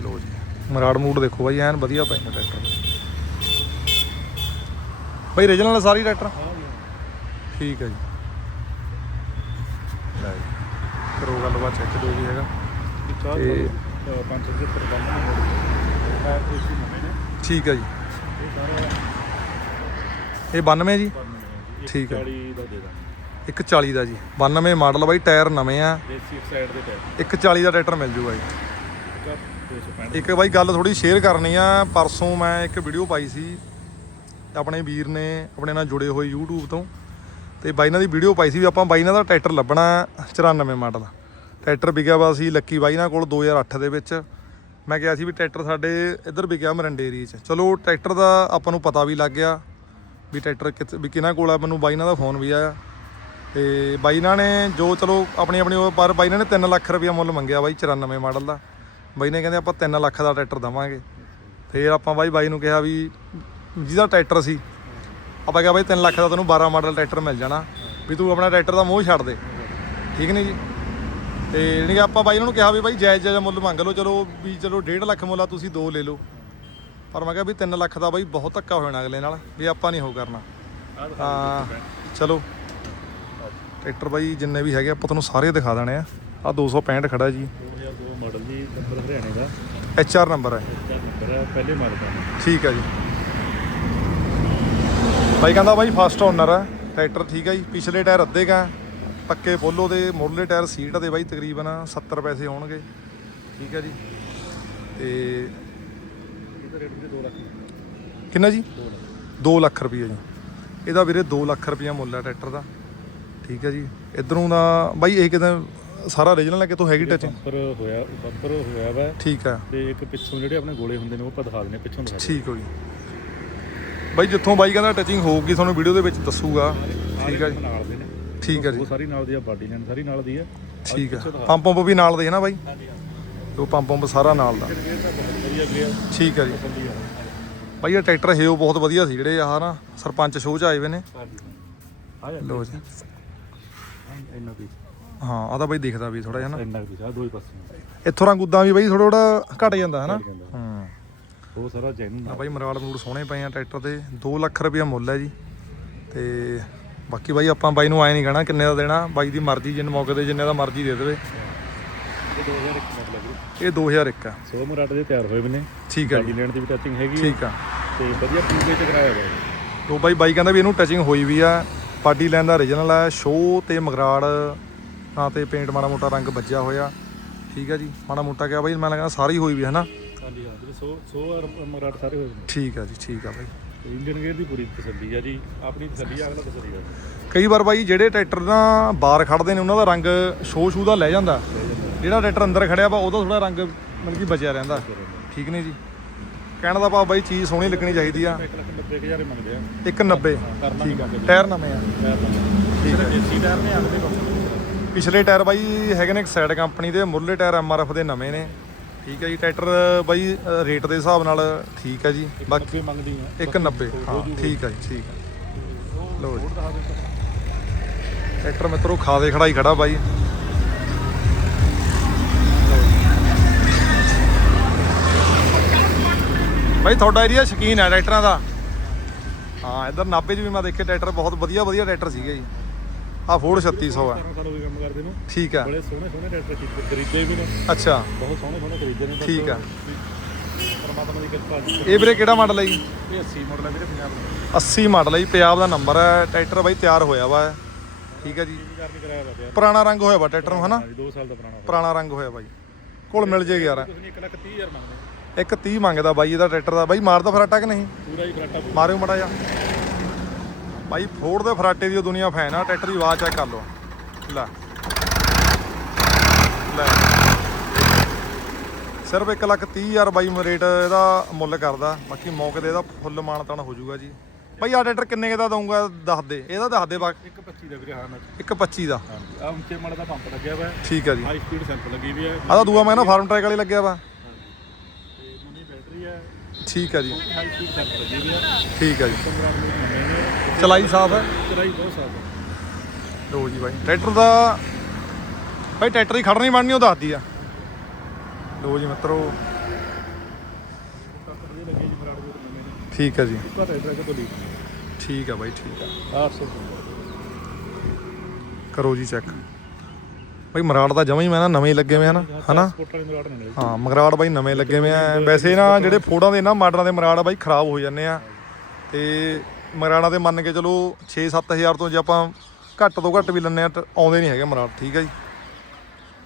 ਲੋ ਜੀ ਮਰਾੜ ਮੂਡ ਦੇਖੋ ਬਾਈ ਐਨ ਵਧੀਆ ਪਏ ਨੇ ਟਰੈਕਟਰ। ਬਾਈ ਰੀਜਨਲ ਸਾਰੀ ਟਰੈਕਟਰ? ਠੀਕ ਹੈ ਜੀ। ਲੈ ਜੀ ਕਰੋ ਗੱਲਬਾਤ ਚੈੱਕ ਜੋ ਵੀ ਹੈਗਾ। ਇਹ ਚਾਰ ਤੇ- 575 ਬੰਦ ਨੇ ਟਾਇਰ ਕੋਈ ਸੀ ਨਵੇਂ ਨੇ ਠੀਕ ਹੈ ਜੀ। ਇਹ ਸਾਰੇ ਇਹ 92 ਜੀ? ਠੀਕ ਹੈ। 40 ਦਾ ਦੇ ਦਾਂ 140 ਦਾ ਜੀ। 92 ਮਾਡਲ ਬਾਈ, ਟਾਇਰ ਨਵੇਂ ਆ। ਦੇਸੀ ਸਾਈਡ ਦੇ ਟਾਇਰ 140 ਦਾ ਟਰੈਕਟਰ ਮਿਲ ਜੂਗਾ ਜੀ। ਇੱਕ 265 ਇੱਕ ਬਾਈ, ਗੱਲ ਥੋੜੀ ਸ਼ੇਅਰ ਕਰਨੀ ਆ। ਪਰਸੋਂ ਮੈਂ ਇੱਕ ਵੀਡੀਓ ਪਾਈ ਸੀ। ਆਪਣੇ ਵੀਰ ਨੇ, ਆਪਣੇ ਨਾਲ ਜੁੜੇ ਹੋਏ YouTube ਤੋਂ। ਤੇ ਬਾਈ ਨਾਲ ਦੀ ਵੀਡੀਓ ਪਾਈ ਸੀ ਵੀ ਆਪਾਂ ਬਾਈ ਨਾਲ ਦਾ ਟਰੈਕਟਰ ਲੱਭਣਾ 94 ਮਾਡਲ ਟਰੈਕਟਰ ਵਿਕਿਆ ਵਾ ਸੀ ਲੱਕੀ ਬਾਈ ਨਾਲ ਕੋਲ 2008 ਦੇ ਵਿੱਚ। ਮੈਂ ਕਿਹਾ ਸੀ ਵੀ ਟਰੈਕਟਰ ਸਾਡੇ ਇੱਧਰ ਵਿਕਿਆ ਮਰੰਡੇ ਏਰੀਏ 'ਚ। ਚਲੋ ਟਰੈਕਟਰ ਦਾ ਆਪਾਂ ਨੂੰ ਪਤਾ ਵੀ ਲੱਗ ਗਿਆ ਵੀ ਟਰੈਕਟਰ ਕਿੱਥੇ ਵੀ ਕਿਹਨਾਂ ਕੋਲ ਆ, ਮੈਨੂੰ ਬਾਈ ਨਾਲ ਦਾ ਫੋਨ ਵੀ ਆਇਆ। ਤੇ ਬਾਈ ਨਾਲ ਨੇ ਜੋ ਚਲੋ ਆਪਣੀ ਆਪਣੀ ਉਹ ਪਰ ਬਾਈ ਨਾਲ ਨੇ 3 ਲੱਖ ਰੁਪਇਆ ਮੁੱਲ ਮੰਗਿਆ ਬਾਈ 94 ਮਾਡਲ ਦਾ। ਬਾਈ ਨੇ ਕਹਿੰਦੇ ਆਪਾਂ 3 ਲੱਖ ਦਾ ਟਰੈਕਟਰ ਦਵਾਂਗੇ। ਫੇਰ ਆਪਾਂ ਬਾਈ ਬਾਈ ਨੂੰ ਕਿਹਾ ਵੀ ਜਿਹਦਾ ਟਰੈਕਟਰ ਸੀ ਆਪਾਂ ਕਿਹਾ ਬਾਈ 3 ਲੱਖ ਦਾ ਤੈਨੂੰ 12 ਮਾਡਲ ਟਰੈਕਟਰ ਮਿਲ ਜਾਣਾ ਵੀ ਤੂੰ ਆਪਣਾ ਟਰੈਕਟਰ ਦਾ ਮੋਹ ਛੱਡ ਦੇ। ਠੀਕ ਨਹੀਂ ਜੀ? ਤੇ ਕਿ ਆਪਾਂ ਬਾਈ ਉਹਨਾਂ ਨੂੰ ਕਿਹਾ ਵੀ ਬਾਈ ਜਾਇਜ਼ ਜਾਇਜ਼ ਮੁੱਲ ਮੰਗ ਲਓ ਚਲੋ ਵੀ ਚਲੋ 1.5 ਲੱਖ ਮੁੱਲ ਆ ਤੁਸੀਂ ਦੋ ਲੈ ਲਓ। ਪਰ ਮੈਂ ਕਿਹਾ ਵੀ 3 ਲੱਖ ਦਾ ਬਾਈ ਬਹੁਤ ਧੱਕਾ ਹੋ ਜਾਣਾ ਅਗਲੇ ਨਾਲ ਵੀ ਆਪਾਂ ਨਹੀਂ ਉਹ ਕਰਨਾ। ਤਾਂ ਚਲੋ। ਟਰੈਕਟਰ ਬਾਈ ਜਿੰਨੇ ਵੀ ਹੈਗੇ ਆਪਾਂ ਤੁਹਾਨੂੰ ਸਾਰੇ ਦਿਖਾ ਦੇਣੇ ਆ। ਆ 265 ਖੜਾ ਜੀ। 2002 ਮਾਡਲ ਜੀ ਨੰਬਰ ਹਰਿਆਣੇ ਦਾ। ਐਚ ਆਰ ਨੰਬਰ ਹੈ। ਹੈ ਪਹਿਲੇ ਮਾਡਲ ਦਾ। ਠੀਕ ਹੈ ਜੀ। ਬਾਈ ਕਹਿੰਦਾ ਬਾਈ ਫਸਟ ਓਨਰ ਹੈ ਟਰੈਕਟਰ ਠੀਕ ਹੈ ਜੀ ਪਿਛਲੇ ਟਾਇਰ ਅੱਧੇ ਕਾ ਪੱਕੇ ਪੋਲੋ ਦੇ ਮੁਰਲੇ ਟਾਇਰ ਸੀਟ ਦੇ ਬਾਈ ਤਕਰੀਬਨ 70 ਪੈਸੇ ਹੋਣਗੇ ਠੀਕ ਹੈ ਜੀ। ਤੇ ਇਹਦਾ ਰੇਟ ਵੀ 2 ਲੱਖ ਕਿੰਨਾ ਜੀ? 2 ਲੱਖ। 2 ਲੱਖ ਰੁਪਏ ਜੀ। ਇਹਦਾ ਵੀਰੇ 2 ਲੱਖ ਰੁਪਏ ਮੁੱਲ ਹੈ ਟਰੈਕਟਰ ਦਾ ਠੀਕ ਹੈ ਜੀ। ਇਧਰੋਂ ਦਾ ਬਾਈ ਇਹ ਕਿਤੇ ਸਾਰਾ ਰੀਜਨਲ ਹੈ ਕਿ ਤੋਂ ਹੈਗੀ ਟੱਚਿੰਗ ਬੰਪਰ ਹੋਇਆ ਬੰਪਰ ਹੋਇਆ ਵਾ। ਠੀਕ ਹੈ ਤੇ ਇੱਕ ਪਿੱਛੋਂ ਜਿਹੜੇ ਆਪਣੇ ਗੋਲੇ ਹੁੰਦੇ ਨੇ ਉਹ ਆਪਾਂ ਦਿਖਾ ਦਿੰਦੇ ਪਿੱਛੋਂ ਠੀਕ ਹੋ ਜੀ। ਬਾਈ ਜਿੱਥੋਂ ਬਾਈ ਕਹਿੰਦਾ ਟੱਚਿੰਗ ਹੋਊਗੀ ਤੁਹਾਨੂੰ ਵੀਡੀਓ ਦੇ ਵਿੱਚ ਦੱਸੂਗਾ। ਠੀਕ ਹੈ ਜੀ। ਨਾਲ ਦੇ ਨੇ। ਠੀਕ ਹੈ ਜੀ। ਉਹ ਸਾਰੀ ਨਾਲ ਦੀ ਆ ਬਾਡੀ ਲਾਈਨ ਸਾਰੀ ਨਾਲ ਦੀ ਆ। ਠੀਕ ਹੈ ਪੰਪ ਪੰਪ ਵੀ ਨਾਲ ਦੇ ਹੈ ਨਾ ਬਾਈ? ਹਾਂਜੀ ਹਾਂ ਉਹ ਪੰਪ ਪੰਪ ਸਾਰਾ ਨਾਲ ਦਾ। ਠੀਕ ਹੈ ਜੀ। ਬਾਈ ਇਹ ਟਰੈਕਟਰ ਹੇਓ ਬਹੁਤ ਵਧੀਆ ਸੀ ਜਿਹੜੇ ਆਹ ਨਾ ਸਰਪੰਚ ਸ਼ੋਅ 'ਚ ਆਏ ਹੋਏ ਨੇ। ਲੋ ਜੀ। ਵੀ ਹਾਂ ਆ ਤਾਂ ਬਾਈ ਦਿਖਦਾ ਵੀ ਥੋੜਾ ਜਿਹਾ ਨਾ। ਇੰਨਾ ਵੀ ਆ ਦੋ ਹੀ ਪਾਸੇ। ਇੱਥੋਂ ਰੰਗ ਉਦਾਂ ਵੀ ਬਾਈ ਥੋੜਾ ਥੋੜਾ ਘਟ ਜਾਂਦਾ ਹੈ ਨਾ। ਹੂੰ। ਉਹ ਸਾਰਾ ਜੈਨੂਨ ਆ। ਬਾਈ ਮਰਾਲ ਮਰੂੜ ਸੋਹਣੇ ਪਏ ਆ ਟਰੈਕਟਰ ਦੇ। 2 ਲੱਖ ਰੁਪਇਆ ਮੁੱਲ ਹੈ ਜੀ। ਤੇ ਬਾਕੀ ਬਾਈ ਆਪਾਂ ਬਾਈ ਨੂੰ ਆਏ ਨਹੀਂ ਕਹਿਣਾ ਕਿੰਨੇ ਦਾ ਦੇਣਾ। ਬਾਈ ਦੀ ਮਰਜ਼ੀ ਜਿੰਨ ਮੌਕੇ ਤੇ ਜਿੰਨੇ ਦਾ ਮਰਜ਼ੀ ਦੇ ਦੇਵੇ। ਇਹ 2001 ਮਾਡਲ ਹੈ ਇਹ 2001 ਆ। ਸੋ ਮੁਰਾਟ ਦੇ ਤਿਆਰ ਹੋਏ ਬਨੇ। ਠੀਕ ਹੈ ਜੀ। ਲੈਣ ਦੀ ਵੀ ਟੱਚਿੰਗ ਹੈਗੀ ਠੀਕ ਆ। ਤੇ ਵਧੀਆ ਪੂਰੇ ਚ ਕਰਾਇਆ ਹੋਇਆ ਉਹ ਬਾਈ ਬਾਈ ਕਹਿੰਦਾ ਵੀ ਇਹਨੂੰ ਟੱਚਿੰਗ ਹੋਈ ਵੀ ਆ। ਪਾਡੀ ਲੈਣ ਦਾ origignal ਹੈ ਸ਼ੋਅ ਤੇ ਮਗਰਾੜ ਨਾ ਤੇ ਪੇਂਟ ਮਾੜਾ ਮੋਟਾ ਰੰਗ ਵੱਜਿਆ ਹੋਇਆ। ਠੀਕ ਹੈ ਜੀ। ਮਾੜਾ ਮੋਟਾ ਕਿਹਾ ਬਾਈ ਮੈਂ ਕਹਿੰਦਾ ਸਾਰੀ ਹੋਈ ਵੀ ਹੈ ਨਾ ਹਾਂਜੀ ਹਾਂ ਜਿਹੜੇ ਸੋ ਸੋ ਔਰ ਮੁਰਾਟ ਸਾਰੇ ਹੋਏ ਨੇ। ਠੀਕ ਆ ਜੀ ਠੀਕ ਆ ਬਾਈ। ਇੰਜਨ ਗੇਅਰ ਦੀ ਪੂਰੀ ਤਸੱਲੀ ਆ ਜੀ। ਆਪਣੀ ਤਸੱਲੀ ਆ ਅਗਲਾ ਤਸੱਲੀ ਆ। ਕਈ ਵਾਰ ਬਾਈ ਜਿਹੜੇ ਟਰੈਕਟਰ ਨਾ ਬਾਹਰ ਖੜਦੇ ਨੇ ਉਹਨਾਂ ਦਾ ਰੰਗ ਸ਼ੋਅ ਸ਼ੂ ਦਾ ਲੈ ਜਾਂਦਾ। ਜਿਹੜਾ ਟਰੈਕਟਰ ਅੰਦਰ ਖੜਿਆ ਵਾ ਉਹਦਾ ਥੋੜਾ ਰੰਗ ਮਤਲਬ ਕਿ ਬਚਿਆ ਰਹਿੰਦਾ। ਠੀਕ ਨਹੀਂ ਜੀ? ਕਹਿਣ ਦਾ ਭਾਵ ਬਾਈ ਚੀਜ਼ ਸੋਹਣੀ ਲੱਗਣੀ ਚਾਹੀਦੀ ਆ। 1 ਲੱਖ 90 ਹਜ਼ਾਰ ਹੀ ਮੰਗਦੇ ਆ। 190 ਕਰਨਾ ਠੀਕ ਆ। ਟਾਇਰ ਨਵੇਂ ਆ। ਠੀਕ ਹੈ ਦੇਸੀ ਟਾਇਰ ਨੇ ਆਗਦੇ ਪਿਛਲੇ ਟਾਇਰ ਬਾਈ ਹੈਗੇ ਨੇ ਇੱਕ ਸਾਈਡ ਕੰਪਨੀ ਦੇ ਮੁਰਲੇ ਟਾਇਰ ਐਮਆਰਐਫ ਦੇ ਨਵੇਂ ਨੇ। ਠੀਕ ਹੈ ਜੀ ਟਰੈਕਟਰ ਬਾਈ ਅ, ਰੇਟ ਦੇ ਹਿਸਾਬ ਨਾਲ ਠੀਕ ਹੈ ਜੀ ਬਾਕੀ 90 ਮੰਗਦੀ ਆ। 190 ਹਾਂ ਠੀਕ ਹੈ ਜੀ ਠੀਕ ਹੈ। ਲਓ ਜੀ। ਟਰੈਕਟਰ ਮਿੱਤਰੋ ਖਾਦੇ ਖੜਾਈ ਖੜਾ ਬਾਈ। ਬਾਈ ਤੁਹਾਡਾ ਏਰੀਆ ਸ਼ਕੀਨ ਹੈ ਟਰੈਕਟਰਾਂ ਦਾ? ਹਾਂ ਇੱਧਰ ਨਾਭੇ 'ਚ ਵੀ ਮੈਂ ਦੇਖੇ ਟਰੈਕਟਰ ਬਹੁਤ ਵਧੀਆ ਵਧੀਆ ਟਰੈਕਟਰ ਸੀਗੇ ਜੀ। ਆਹ ਫੋਰਡ 3600 ਆ। 17 ਸਾਲ ਹੋ ਗਏ ਕੰਮ ਕਰਦੇ ਨੂੰ। ਠੀਕ ਆ। ਬੜੇ ਸੋਹਣੇ ਸੋਹਣੇ ਟਰੈਕਟਰ ਖਰੀਦੇ- ਖਰੀਦੇ ਵੀ ਨੇ। ਅੱਛਾ। ਬਹੁਤ ਸੋਹਣੇ ਸੋਹਣੇ ਖਰੀਦੇ ਨੇ ਠੀਕ ਆ। ਵੀ ਪਰਮਾਤਮਾ ਦੀ ਕਿਰਪਾ ਇਹ ਵੀਰੇ ਕਿਹੜਾ ਮਾਡਲ ਹੈ ਜੀ? ਇਹ 80 ਮਾਡਲ ਹੈ ਵੀਰੇ ਪੰਜਾਬ ਦਾ। 80 ਮਾਡਲ ਹੈ ਜੀ ਪੰਜਾਬ ਦਾ ਨੰਬਰ ਹੈ ਟਰੈਕਟਰ ਬਾਈ ਤਿਆਰ ਹੋਇਆ ਵਾ। ਠੀਕ ਹੈ ਜੀ। ਪੁਰਾਣਾ ਰੰਗ ਹੋਇਆ ਵਾ ਟਰੈਕਟਰ ਨੂੰ ਹਨਾ? ਹਾਂਜੀ 2 ਸਾਲ ਦਾ ਪੁਰਾਣਾ ਰੰਗ ਹੋਇਆ ਬਾਈ। ਕੋਲ ਮਿਲ ਜੇ ਯਾਰ 1 ਲੱਖ 30 ਹਜ਼ਾਰ ਮੰਗਦੇ ਇੱਕ 30 ਮੰਗਦਾ ਬਾਈ ਇਹਦਾ ਟਰੈਕਟਰ ਦਾ। ਬਾਈ ਮਾਰਦਾ ਫਰਾਟਾ ਕਿ ਨਹੀਂ? ਪੂਰਾ ਹੀ ਫਰਾਟਾ ਮਾਰਿਓ ਮੜਾ ਜਾ ਬਾਈ ਫੋਰਡ ਦੇ ਫਰਾਟੇ ਦੀ ਉਹ ਦੁਨੀਆ ਫੈਨ ਆ ਟਰੈਕਟਰ ਦੀ ਆਵਾਜ਼ ਚੈੱਕ ਕਰ ਲਓ। ਲੈ। ਲੈ। ਸਿਰਫ 1 ਲੱਖ 30 ਹਜ਼ਾਰ ਬਾਈ ਰੇਟ ਇਹਦਾ ਮੁੱਲ ਕਰਦਾ ਬਾਕੀ ਮੌਕੇ ਤੇ ਇਹਦਾ ਫੁੱਲ ਮਾਨਤਾਨ ਹੋ ਜਾਊਗਾ ਜੀ। ਬਾਈ ਆ ਟਰੈਕਟਰ ਕਿੰਨੇ ਦਾ ਦਊਂਗਾ? ਦੱਸ ਦੇ। ਇਹਦਾ ਦੱਸ ਦੇ ਬਾਕੀ 125 ਦਾ ਵੀਰੇ ਹਾਂ ਮੈਂ 125 ਦਾ। ਹਾਂਜੀ। ਆ ਉੱਚੇ ਮਾਡਲ ਦਾ ਪੰਪ ਲੱਗਿਆ ਵਾ। ਠੀਕ ਆ ਜੀ। ਹਾਈ ਸਪੀਡ ਸੈਂਪ ਲੱਗੀ ਵੀ ਹੈ ਤਾਂ ਦੂਆ ਮੈਂ ਨਾ ਫਾਰਮ ਟਰੈਕ ਵਾਲੀ ਲੱਗਿਆ ਵਾ। ਤੇ ਨਵੀਂ ਬੈਟਰੀ ਹੈ ਠੀਕ ਆ ਜੀ। ਹਾਈ ਸਪੀਡ ਸੈਂਪ ਲੱਗੀ ਵੀ ਹੈ ਠੀਕ ਆ ਜੀ। 15 ਮਿੰਟ ਨਵੇਂ ਨੇ ਚਲਾਈ ਸਾਫ਼ ਹੈ? ਚਲਾਈ ਬਹੁਤ ਸਾਫ਼ ਹੈ। ਲੋ ਜੀ ਬਾਈ ਟਰੈਕਟਰ ਦਾ ਬਾਈ ਟਰੈਕਟਰ ਦੀ ਖੜਨੀ ਬਣਨੀ ਉਹ ਦੱਸਦੀ ਆ। ਲੋ ਜੀ ਮਿੱਤਰੋ। ਲੱਗੇ ਜੀ ਨਵੇਂ ਠੀਕ ਆ ਜੀ। ਇੱਕਾ ਟਰੈਕਟਰ ਤੋਂ ਲਈ ਠੀਕ ਆ ਬਾਈ ਠੀਕ ਆ। 800 ਕਰੋ ਜੀ ਚੈੱਕ। ਬਾਈ ਮਰਾੜ ਦਾ ਜਮਾਂ ਹੀ ਮੈਂ ਨਾ ਨਵੇਂ ਹੀ ਲੱਗੇ ਹੋਏ ਹਨ ਹਨਾ? ਸਪੋਰਟ ਵਾਲੇ ਮਰਾੜ ਨੇ ਹਾਂ ਮਗਰਾੜ ਬਾਈ ਨਵੇਂ ਲੱਗੇ ਹੋਏ ਆ। ਵੈਸੇ ਨਾ ਜਿਹੜੇ ਫੋੜਾਂ ਦੇ ਨਾ ਮਾਡਲਾਂ ਦੇ ਮਰਾੜ ਬਾਈ ਖਰਾਬ ਹੋ ਜਾਂਦੇ ਆ। ਤੇ ਮਰਾੜਾਂ ਦੇ ਮੰਨ ਕੇ ਚਲੋ 6-7000 ਤੋਂ ਜੇ ਆਪਾਂ ਘੱਟ ਤੋਂ ਘੱਟ ਵੀ ਲੈਂਦੇ ਆ ਆਉਂਦੇ ਨਹੀਂ ਹੈਗੇ ਮਰਾੜ ਠੀਕ ਆ ਜੀ?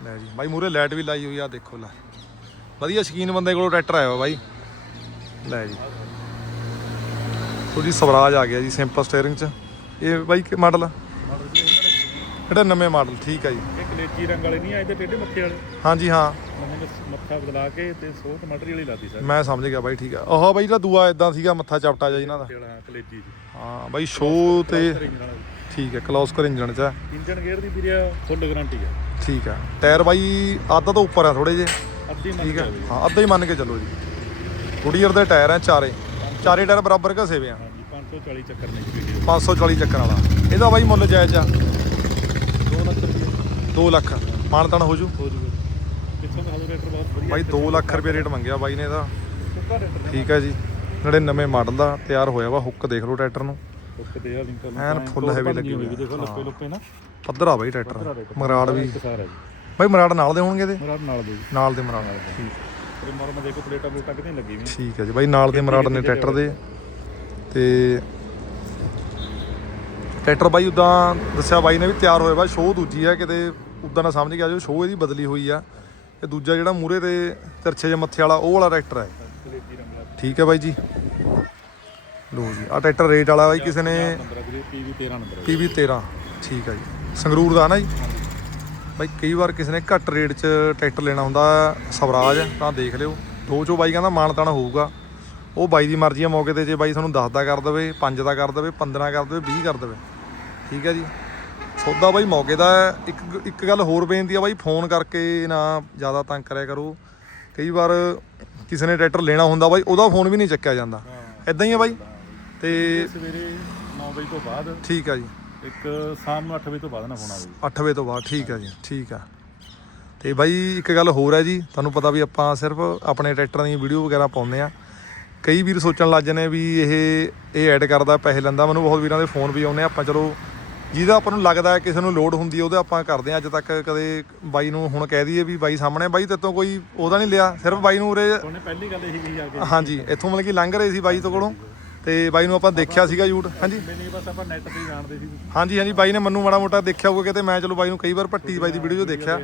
ਲੈ ਜੀ, ਬਾਈ ਮੂਰੇ ਲਾਈਟ ਵੀ ਲਾਈ ਹੋਈ ਆ, ਦੇਖੋ ਲੈ। ਵਧੀਆ ਸ਼ਕੀਨ ਬੰਦੇ ਕੋਲੋਂ ਟਰੈਕਟਰ ਆਇਆ ਬਾਈ। ਲੈ ਜੀ। ਉਹਦੀ ਸਵਰਾਜ ਆ ਗਿਆ ਜੀ ਸਿੰਪਲ ਸਟੀਅਰਿੰਗ ਚ। ਇਹ ਬਾਈ ਕਿ ਮਾਡਲ ਆ? ਮਾਡਲ ਜੀ ਜਿਹੜਾ ਨਵੇਂ ਮਾਡਲ ਠੀਕ ਆ ਜੀ। ਇਹ ਕਲੇਜੀ ਰੰਗ ਵਾਲੇ ਨਹੀਂ ਆਏ ਤੇ ਟੇਢੇ ਮੱਥੇ ਵਾਲੇ। ਹਾਂਜੀ ਹਾਂ। ਉਹਨਾਂ ਮੱਥਾ ਬਦਲਾ ਕੇ ਤੇ ਸੋ ਟਮਾਟਰ ਵਾਲੀ ਲਾਤੀ ਸਰ। ਮੈਂ ਸਮਝ ਗਿਆ ਬਾਈ ਠੀਕ ਆ। ਉਹ ਬਾਈ ਜਿਹੜਾ ਦੂਆ ਇਦਾਂ ਸੀਗਾ ਮੱਥਾ ਚਪਟਾ ਜਿਹਾ ਇਹਨਾਂ ਦਾ। ਕਲੇਜੀ ਜੀ। ਹਾਂ ਬਾਈ ਸ਼ੋ ਤੇ ਠੀਕ ਹੈ ਕਲੌਸਕਰ ਇੰਜਣ ਚ ਆ। ਇੰਜਨ ਗੇਅਰ ਦੀ ਵੀਰੇ ਫੁੱਲ ਗਾਰੰਟੀ ਹੈ ਠੀਕ ਆ। ਟਾਇਰ ਬਾਈ ਅੱਧਾ ਤੋਂ ਉੱਪਰ ਆ ਥੋੜੇ ਜੇ ਅੱਧੀ ਮੰਨ ਠੀਕ ਆ। ਹਾਂ ਅੱਧਾ ਹੀ ਮੰਨ ਕੇ ਚੱਲੋ ਜੀ। ਗੁਡੀਅਰ ਦੇ ਟਾਇਰ ਆ ਚਾਰੇ। ਚਾਰੇ ਟਾਇਰ ਬਰਾਬਰ ਘਸੇ ਵੇ ਆ। ਹਾਂਜੀ 540 ਚੱਕਰ ਨੇ ਜੀ ਵੀਡੀਓ 540 ਚੱਕਰ ਵਾਲਾ। ਇਹਦਾ ਬਾਈ ਮੁੱਲ ਜਾਇਜ਼ ਆ। 2 ਲੱਖ ਰੁਪਏ 2 ਲੱਖ। ਮਾਨਤਨ ਹੋ ਜੂ। ਹੋ ਜੂਗਾ। ਪਿੱਛੋਂ ਦਾ ਹਾਈਡਰੇਟਰ ਬਹੁਤ ਵਧੀਆ ਬਾਈ 2 ਲੱਖ ਰੁਪਏ ਰੇਟ ਮੰਗਿਆ ਬਾਈ ਨੇ ਇਹਦਾ। ਠੀਕ ਆ ਜੀ। ਜਿਹੜੇ ਨਵੇਂ ਮਾਡਲ ਦਾ ਤਿਆਰ ਹੋਇਆ ਵਾ ਹੁੱਕ ਦੇਖ ਲਓ ਟਰੈਕਟਰ ਨੂੰ। ਦੇ ਆ ਐਨ full heavy ਲੱਗੀ ਹੋਈ ਆ। ਦੇਖੋ ਲੱਪੇ ਲੱਪੇ ਨਾ। ਪੱਧਰ ਆ ਬਾਈ ਟਰੈਕਟਰ। ਮਗਰਾੜ ਵੀ। ਜੀ। ਬਾਈ ਮਰਾੜ ਨਾਲ ਦੇ ਹੋਣਗੇ ਇਹਦੇ? ਮਰਾੜ ਨਾਲ ਦੇ ਜੀ। ਨਾਲ ਦੇ ਮਰਾੜ। ਠੀਕ। ਤੇ ਮੋਰ ਮੈਂ ਦੇਖੋ ਪਲੇਟਾਂ ਪਲੇਟਾਂ ਕਿਤੇ ਲੱਗੀ ਵੀ ਠੀਕ ਹੈ ਜੀ। ਬਾਈ ਨਾਲ ਦੇ ਮਰਾੜ ਨੇ ਟਰੈਕਟਰ ਦੇ। ਤੇ ਟਰੈਕਟਰ ਬਾਈ ਉਦਾਂ ਦੱਸਿਆ ਬਾਈ ਨੇ ਵੀ ਤਿਆਰ ਹੋਇਆ ਵਾ ਸ਼ੋਅ ਦੂਜੀ ਆ, ਕਿਤੇ ਉਦਾਂ ਨਾ ਸਮਝ ਗਿਆ ਜੋ ਸ਼ੋਅ ਇਹਦੀ ਬਦਲੀ ਹੋਈ ਆ। ਤੇ ਦੂਜਾ ਜਿਹੜਾ ਮੂਰੇ ਤੇ ਤਿਰਛੇ ਜਿਹੇ ਮੱਥੇ ਵਾਲਾ, ਉਹ ਵਾਲਾ ਟਰੈਕਟਰ ਹੈ ਠੀਕ ਹੈ ਬਾਈ ਜੀ। ਲੋ ਜੀ ਆ ਟਰੈਕਟਰ ਰੇਟ ਵਾਲਾ ਬਾਈ ਕਿਸੇ ਨੇ ਨੰਬਰ ਆ ਵੀਰੇ PV 13 ਨੰਬਰ ਆ 13 ਠੀਕ ਹੈ ਜੀ। ਸੰਗਰੂਰ ਦਾ ਨਾ ਜੀ? ਬਾਈ ਕਈ ਵਾਰ ਕਿਸੇ ਨੇ ਘੱਟ ਰੇਟ 'ਚ ਟਰੈਕਟਰ ਲੈਣਾ ਹੁੰਦਾ, ਸਵਰਾਜ, ਤਾਂ ਦੇਖ ਲਿਓ। ਦੋ ਚੋ ਬਾਈ ਕਹਿੰਦਾ ਮਾਣ ਮਾਨਤਾਨ ਹੋਊਗਾ। ਉਹ ਬਾਈ ਦੀ ਮਰਜ਼ੀ ਆ, ਮੌਕੇ ਤੇ ਜੇ ਬਾਈ ਤੁਹਾਨੂੰ 10 ਦਾ ਕਰ ਦੇਵੇ 5 ਦਾ ਕਰ ਦੇਵੇ 15 ਕਰ ਦੇਵੇ 20 ਕਰ ਦੇਵੇ। ਠੀਕ ਹੈ ਜੀ। ਸੌਦਾ ਬਾਈ ਮੌਕੇ ਦਾ ਹੈ। ਇੱਕ ਇੱਕ ਗੱਲ ਹੋਰ ਬੇਨਤੀ ਆ ਬਾਈ ਫੋਨ ਕਰਕੇ ਨਾ ਜ਼ਿਆਦਾ ਤੰਗ ਕਰਿਆ ਕਰੋ। ਕਈ ਵਾਰ ਕਿਸੇ ਨੇ ਟਰੈਕਟਰ ਲੈਣਾ ਹੁੰਦਾ ਬਾਈ ਉਹਦਾ ਫੋਨ ਵੀ ਨਹੀਂ ਚੱਕਿਆ ਜਾਂਦਾ। ਇਦਾਂ ਹੀ ਆ ਬਾਈ। ਤੇ ਸਵੇਰੇ 9 ਵਜੇ ਤੋਂ ਬਾਅਦ ਠੀਕ ਆ ਜੀ। ਇੱਕ ਸ਼ਾਮ ਨੂੰ 8 ਵਜੇ ਤੋਂ ਬਾਅਦ ਨਾ ਫੋਨ ਆਵੇ 8 ਵਜੇ ਤੋਂ ਬਾਅਦ ਠੀਕ ਆ ਜੀ ਠੀਕ ਆ। ਤੇ ਬਾਈ ਇੱਕ ਗੱਲ ਹੋਰ ਹੈ ਜੀ ਤੁਹਾਨੂੰ ਪਤਾ ਵੀ ਆਪਾਂ ਸਿਰਫ ਆਪਣੇ ਟਰੈਕਟਰਾਂ ਦੀ ਵੀਡੀਓ ਵਗੈਰਾ ਪਾਉਂਦੇ ਆ। ਕਈ ਵੀਰ ਸੋਚਣ ਲੱਗ ਜਾਂਦੇ ਵੀ ਇਹ ਇਹ ਐਡ ਕਰਦਾ ਪੈਸੇ ਲੈਂਦਾ। ਮੈਨੂੰ ਬਹੁਤ ਵੀਰਾਂ ਦੇ ਫੋਨ ਵੀ ਆਉਂਦੇ ਆ। ਆਪਾਂ ਚਲੋ ਜਿਹਦਾ ਆਪਾਂ ਨੂੰ ਲੱਗਦਾ ਹੈ ਕਿਸੇ ਨੂੰ ਲੋਡ ਹੁੰਦੀ ਹੈ ਉਹਦੇ ਆਪਾਂ ਕਰਦੇ ਆ ਅੱਜ ਤੱਕ ਕਦੇ ਬਾਈ ਨੂੰ ਹੁਣ ਕਹਿ ਦਈਏ ਵੀ ਬਾਈ ਸਾਹਮਣੇ ਬਾਈ ਤੇਤੋਂ ਕੋਈ ਉਹਦਾ ਨਹੀਂ ਲਿਆ ਸਿਰਫ ਬਾਈ ਨੂੰ ਉਰੇ ਉਹਨੇ ਪਹਿਲੀ ਗੱਲ ਇਹੀ ਕਹੀ ਆ ਕੇ। ਹਾਂਜੀ ਇੱਥੋਂ ਮਤਲਬ ਕਿ ਲੰਘ ਰਹੇ ਸੀ ਬਾਈ ਤੋਂ ਕੋਲੋਂ ਤੇ ਬਾਈ ਨੂੰ ਆਪਾਂ ਦੇਖਿਆ ਸੀਗਾ ਯੂਟ ਹਾਂਜੀ। ਮੈਨੇ ਬਸ ਆਪਾਂ ਨੈਟ ਤੇ ਹੀ ਜਾਣਦੇ ਸੀ। ਹਾਂਜੀ ਹਾਂਜੀ ਬਾਈ ਨੇ ਮੈਨੂੰ ਮਾੜਾ ਮੋਟਾ ਦੇਖਿਆ ਹੋਊਗਾ ਕਿਤੇ ਮੈਂ ਚਲੋ ਬਾਈ ਨੂੰ ਕਈ ਵਾਰ ਭੱਟੀ ਬਾਈ ਦੀ ਵੀਡੀਓ ਦੇਖਿਆ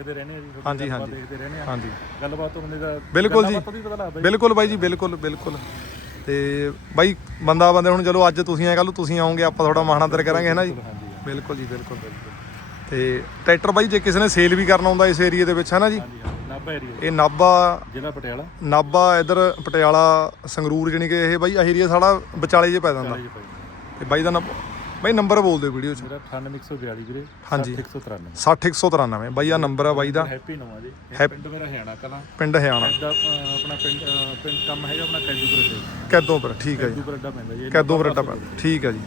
ਹਾਂਜੀ, ਹਾਂਜੀ। ਹਾਂਜੀ। ਗੱਲਬਾਤ ਹੁੰਦੀ ਦਾ ਬਿਲਕੁਲ ਜੀ। ਬਿਲਕੁਲ ਬਾਈ ਜੀ ਬਿਲਕੁਲ ਬਿਲਕੁਲ। ਤੇ ਬਾਈ ਬੰਦਾ ਬੰਦੇ ਹੁਣ ਚਲੋ ਅੱਜ ਤੁਸੀਂ ਆਏ ਕੱਲ ਤੁਸੀਂ ਆਓਗੇ ਆਪਾਂ ਤੁਹਾਡਾ ਮਾਣਾਦਰ ਕਰਾਂਗੇ ਹੈ ਨਾ ਜੀ? ਬਿਲਕੁਲ ਜੀ ਬਿਲਕੁਲ ਤੇ ਟਰੈਕਟਰ ਬਾਈ ਜੇ ਕਿਸੇ ਨੇ ਸੇਲ ਵੀ ਕਰਨਾ ਹੁੰਦਾ ਇਸ ਏਰੀਆ ਦੇ ਵਿੱਚ ਹੈ ਨਾ ਜੀ? ਹਾਂਜੀ ਹਾਂਜੀ ਨਾਭਾ ਏਰੀਆ ਇਹ ਨਾਭਾ ਜ਼ਿਲ੍ਹਾ ਪਟਿਆਲਾ। ਨਾਭਾ ਇਧਰ ਪਟਿਆਲਾ ਸੰਗਰੂਰ ਜਾਣੀ ਕਿ ਇਹ ਬਾਈ ਇਹ ਏਰੀਆ ਸਾਡਾ ਵਿਚਾਲੇ ਜੇ ਪੈ ਜਾਂਦਾ। ਜੀ ਭਾਈ ਤੇ ਬਾਈ ਦਾ ਨੰਬ- ਬਾਈ ਨੰਬਰ ਬੋਲ ਦਿਓ ਵੀਡੀਓ 'ਚ। ਮੇਰਾ 98142 ਵੀਰੇ ਹਾਂਜੀ। 193 60193 ਬਾਈ ਆ ਨੰਬਰ ਆ ਬਾਈ ਦਾ। ਹੈਪੀ ਨਵਾਂ ਜੀ। ਇਹ ਪਿੰਡ ਮੇਰਾ ਹਰਿਆਣਾ ਕਲਾਂ। ਪਿੰਡ ਹਿਆਣਾ ਦਾ ਆਪਣਾ ਪਿੰਡ ਅਹ, ਪਿੰਡ ਕੰਮ ਹੈਗਾ ਆਪਣਾ ਕੈਜੂਪੁਰ ਦੇ ਕੈਦੋਂ ਪਰ ਠੀਕ ਹੈ ਜੀ। ਕੈਜੂਪੁਰ ਅੱਡਾ ਪੈਂਦਾ ਜੀ। ਇਹ ਅੱਡਾ ਪੈ ਠੀਕ ਹੈ ਜੀ।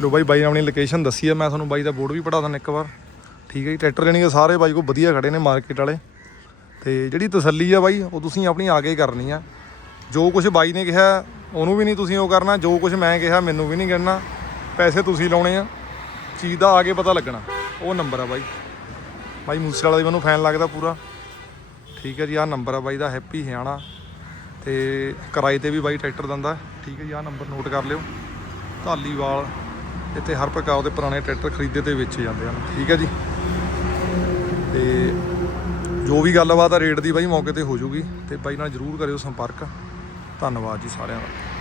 ਲੋ ਬਾਈ ਬਾਈ ਨੇ ਆਪਣੀ ਲੋਕੇਸ਼ਨ ਦੱਸੀ ਆ, ਮੈਂ ਤੁਹਾਨੂੰ ਬਾਈ ਦਾ ਬੋਰਡ ਵੀ ਪੜਾ ਦਿੰਦਾ ਇੱਕ ਵਾਰ। ਠੀਕ ਹੈ ਜੀ ਟਰੈਕਟਰ ਲੈਣੀ ਸਾਰੇ ਬਾਈ ਕੋ ਵਧੀਆ ਖੜੇ ਨੇ ਮਾਰਕੀਟ ਵਾਲੇ। ਤੇ ਜਿਹੜੀ ਤਸੱਲੀ ਆ ਬਾਈ, ਉਹ ਤੁਸੀਂ ਆਪਣੀ ਆ ਕੇ ਕਰਨੀ ਆ। ਜੋ ਕੁਝ ਬਾਈ ਨੇ ਕਿਹਾ, ਉਹਨੂੰ ਵੀ ਨਹੀਂ ਤੁਸੀਂ ਉਹ ਕਰਨਾ, ਜੋ ਕੁਝ ਮੈਂ ਕਿਹਾ, ਮੈਨੂੰ ਵੀ ਨਹੀਂ ਕਰਨਾ। ਪੈਸੇ ਤੁਸੀਂ ਲਾਉਣੇ ਆ, ਚੀਜ਼ ਦਾ ਆ ਕੇ ਪਤਾ ਲੱਗਣਾ। ਉਹ ਨੰਬਰ ਆ ਬਾਈ। ਬਾਈ, ਮੂਸੇ ਵਾਲਾ ਦੀ ਮੈਨੂੰ ਫੈਨ ਲੱਗਦਾ ਪੂਰਾ। ਠੀਕ ਹੈ ਜੀ, ਆਹ ਨੰਬਰ ਆ ਬਾਈ ਦਾ ਹੈਪੀ ਹਿਆਣਾ ਤੇ ਕਿਰਾਏ ਤੇ ਵੀ ਬਾਈ ਟਰੈਕਟਰ ਦਿੰਦਾ। ਠੀਕ ਹੈ ਜੀ, ਆਹ ਨੰਬਰ ਨੋਟ ਕਰ ਲਿਓ। ਧਾਲੀਵਾਲ। ਇੱਥੇ ਹਰ ਪ੍ਰਕਾਰ ਦੇ ਪੁਰਾਣੇ ਟਰੈਕਟਰ ਖਰੀਦੇ ਤੇ ਵੇਚੇ ਜਾਂਦੇ ਹਨ। ਠੀਕ ਹੈ ਜੀ? ਤੇ ਜੋ ਵੀ ਗੱਲਬਾਤ ਆ, ਰੇਟ ਦੀ ਬਾਈ ਮੌਕੇ ਤੇ ਹੋ ਜੂਗੀ ਤੇ ਬਾਈ ਨਾਲ ਜਰੂਰ ਕਰਿਓ ਸੰਪਰਕ। ਧੰਨਵਾਦ ਜੀ ਸਾਰਿਆਂ ਦਾ।